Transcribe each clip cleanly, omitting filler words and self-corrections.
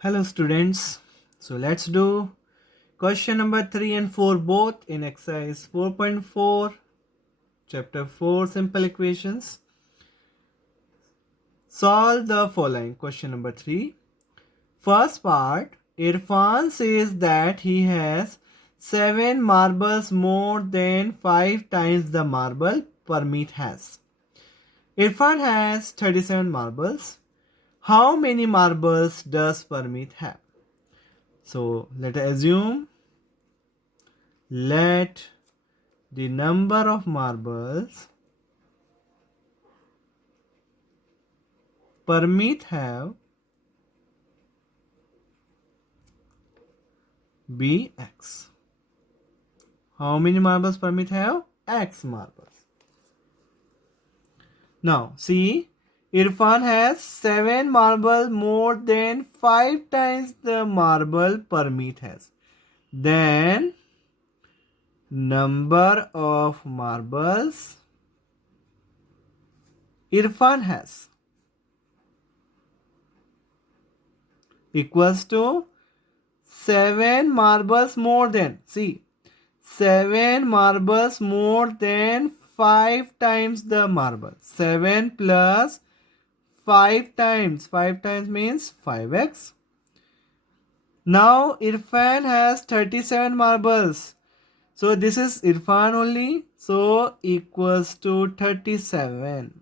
Hello students. So let's do question number 3 and 4 both in exercise 4.4 chapter 4 simple equations. Solve the following. Question number 3. First part, Irfan says that he has 7 marbles more than 5 times the marble Parmeet has. Irfan has 37 marbles. How many marbles does Parmeet have? So let us assume let the number of marbles Parmeet have be x. How many marbles Parmeet have? X marbles. Now see, Irfan has 7 marbles more than 5 times the marble Parmeet has. Then number of marbles Irfan has equals to 7 marbles more than, see, 7 marbles more than 5 times the marble. 7 plus 5 times. 5 times means 5x. Now Irfan has 37 marbles. So this is Irfan only. So equals to 37.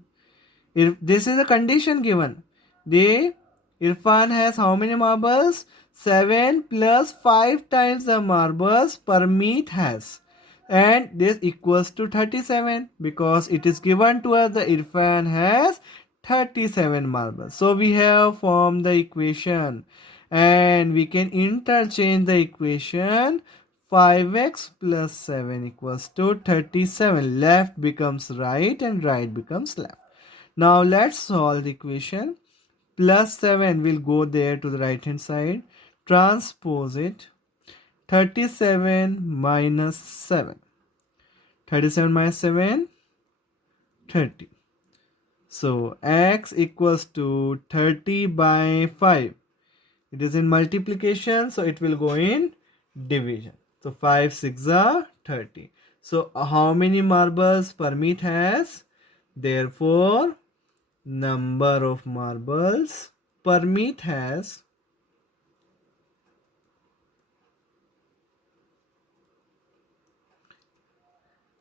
If this is a condition given. The Irfan has how many marbles? 7 plus 5 times the marbles Parmeet has. And this equals to 37 because it is given to us the Irfan has 37 marbles. So we have formed the equation and we can interchange the equation. 5x plus 7 equals to 37. Left becomes right and right becomes left. Now let's solve the equation. Plus 7 will go there to the right hand side. Transpose it. 37 minus 7. 37 minus 7, 30. So x equals to 30 by 5. It is in multiplication, so it will go in division. So 5 6 are 30. So how many marbles Parmeet has? Therefore, number of marbles Parmeet has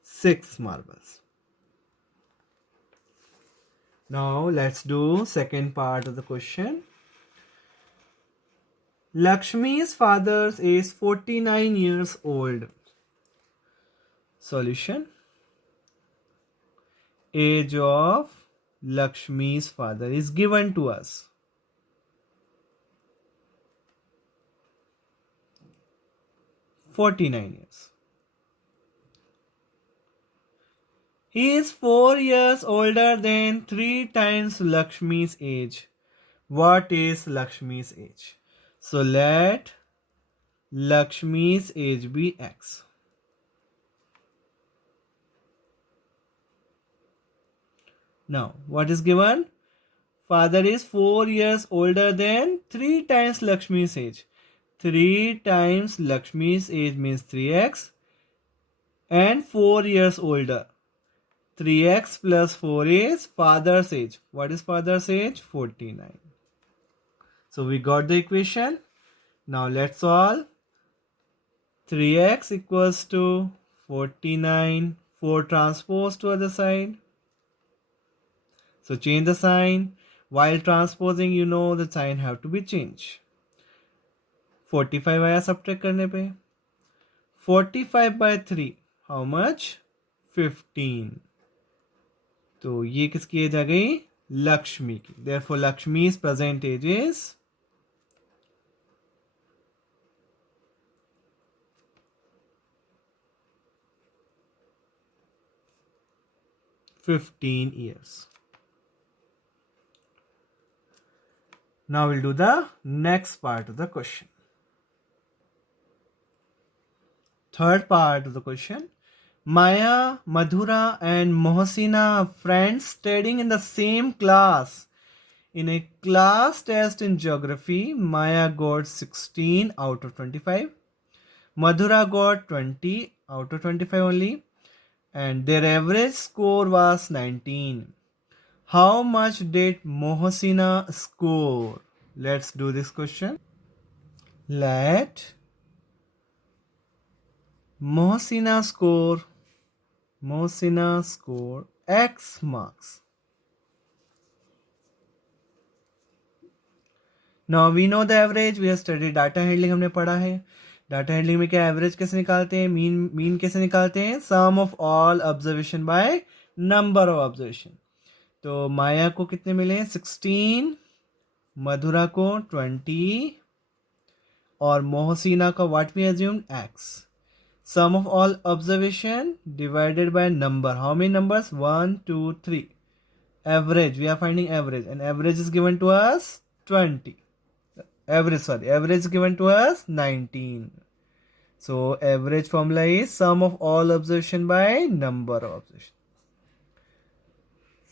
6 marbles. Now let's do second part of the question. Lakshmi's father is 49 years old. Solution. Age of Lakshmi's father is given to us. (49 years). He is 4 years older than 3 times Lakshmi's age. What is Lakshmi's age? So let Lakshmi's age be x. Now, what is given? Father is 4 years older than 3 times Lakshmi's age. 3 times Lakshmi's age means 3x and 4 years older. 3x plus 4 is father's age. What is father's age? 49. So we got the equation. Now let's solve. 3x equals to 49. 4 transpose to other side. So change the sign. While transposing, you know the sign have to be changed. 45 आया subtract करने पे. 45 by 3. How much? 15. तो ये किसकी as आ गई? लक्ष्मी की. Therefore, Lakshmi's present age is 15 years. Now we'll do the next part of the question. Third part of the question. Maya, Madhura and Mohsina are friends studying in the same class. In a class test in geography, Maya got 16 out of 25. Madhura got 20 out of 25 only, and their average score was 19. How much did Mohsina score? Let's do this question. Let Mohsina score X marks. Now we know the average. We have studied data handling, हमने पढ़ा है. Data handling में क्या average कैसे निकालते हैं, mean कैसे निकालते हैं, sum of all observation by number of observation. तो माया को कितने मिले, 16, मधुरा को 20 और मोहसिना का what we assumed x. Sum of all observation divided by number. How many numbers, 1 2 3. Average, we are finding average, and average is given to us 20. Average is given to us 19. So average formula is sum of all observation by number of observation.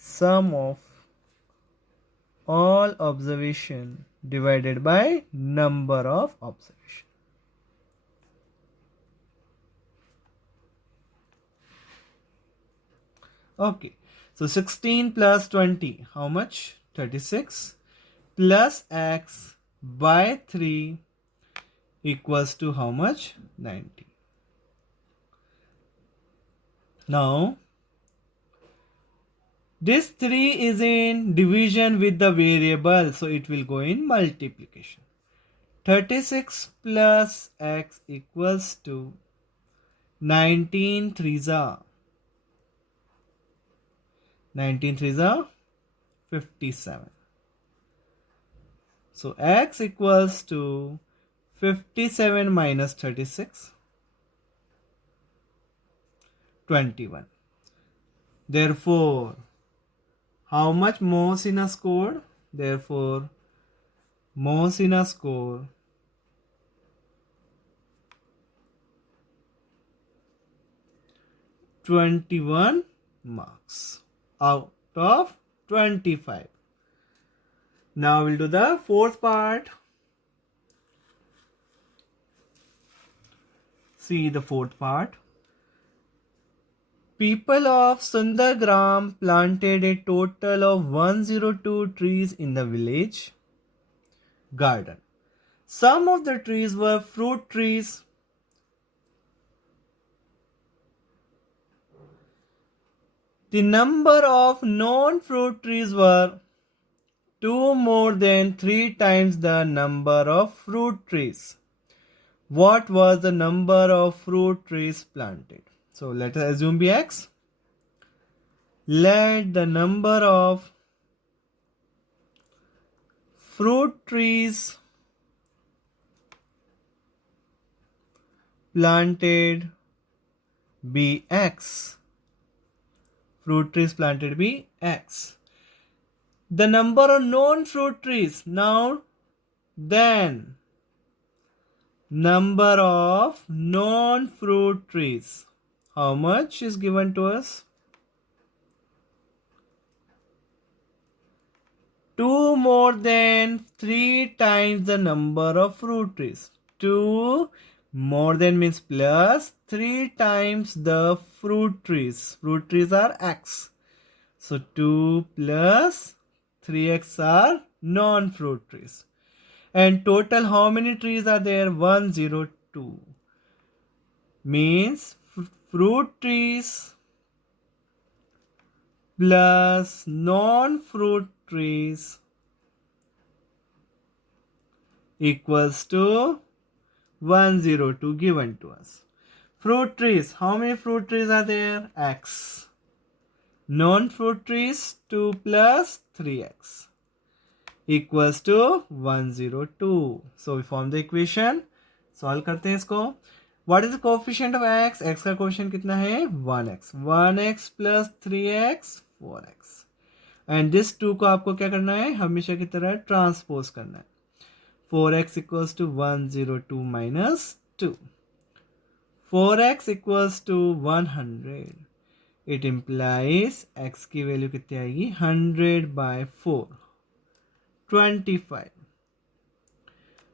Sum of all observation divided by number of observation. Okay, so 16 plus 20, how much? 36 plus x by 3 equals to how much? 90. Now this 3 is in division with the variable, so it will go in multiplication. 36 plus x equals to 19 threes are 57. So x equals to 57 minus 36, 21. Therefore, how much Mohsina scored? Therefore, Mohsina score 21 marks out of 25. Now we'll do the fourth part. See the fourth part. People of Sundargram planted a total of 102 trees in the village garden. Some of the trees were fruit trees. The number of non-fruit trees were 2 more than 3 times the number of fruit trees. What was the number of fruit trees planted? So let us assume be x. Let the number of fruit trees planted be x. Fruit trees planted be x. The number of non-fruit trees. Now then, number of non-fruit trees. How much is given to us? 2 more than 3 times the number of fruit trees. 2 more than means plus 3 times the fruit trees. Fruit trees are x. So 2 plus 3x are non-fruit trees. And total how many trees are there? 102. Means fruit trees plus non-fruit trees equals to 102 given to us. Fruit trees, how many fruit trees are there? X. Non-fruit trees 2 plus 3x equals to 102. So we form the equation. Solve करते हैं इसको. What is the coefficient of x? X का coefficient कितना है? 1x. 1x plus 3x 4x. And this 2 को आपको क्या करना है? हमेशा की तरह ट्रांसपोज करना है. 4x equals to 102 minus 2. 4x equals to 100. It implies x की वैल्यू कितनी आएगी? 100 by 4. 25.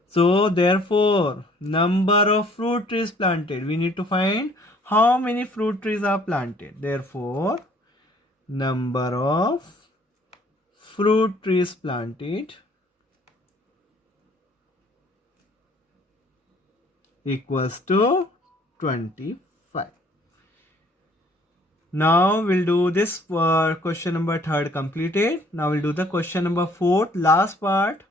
So therefore, number of fruit trees planted. We need to find how many fruit trees are planted. Therefore, number of fruit trees planted equals to 25. Now we'll do this for question number 3 completed. Now we'll do the question number 4, last part.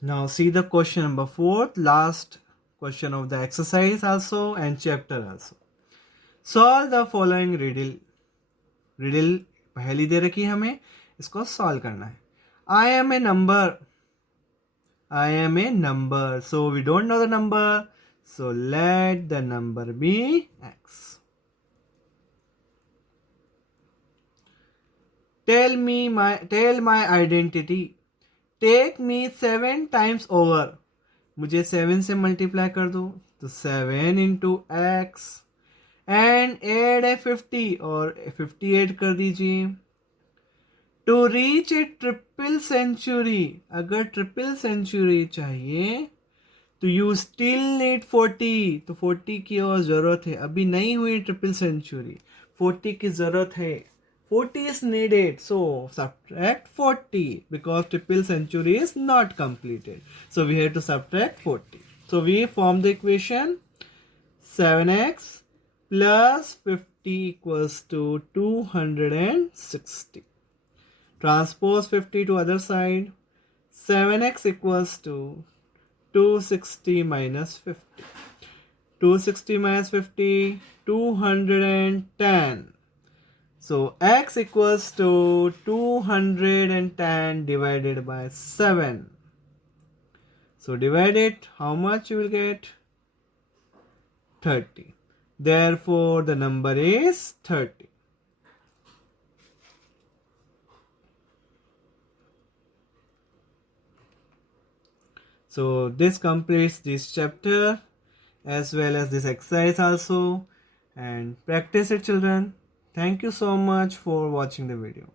Now see the question number 4, last question of the exercise also and chapter also. Solve the following riddle. Riddle पहली दे रखी है हमें, इसको solve करना है. I am a number. I am a number. So we don't know the number. So let the number be x. Tell my identity. Take me 7 times over. मुझे 7 से multiply कर दो, तो 7 into x and add a 50 और 50 add कर दीजिए. To reach a triple century, अगर triple century चाहिए तो यू स्टिल नीड 40. तो 40 की और जरूरत है, अभी नहीं हुई ट्रिपल सेंचुरी, 40 की जरूरत है. 40 is needed, so subtract 40 because triple century is not completed. So we have to subtract 40. So we form the equation 7x plus 50 equals to 260. Transpose 50 to other side. 7x equals to 260 minus 50. 260 minus 50, 210. So x equals to 210 divided by 7. So divide it, how much you will get? 30. Therefore the number is 30. So this completes this chapter as well as this exercise also, and practice it, children. Thank you so much for watching the video.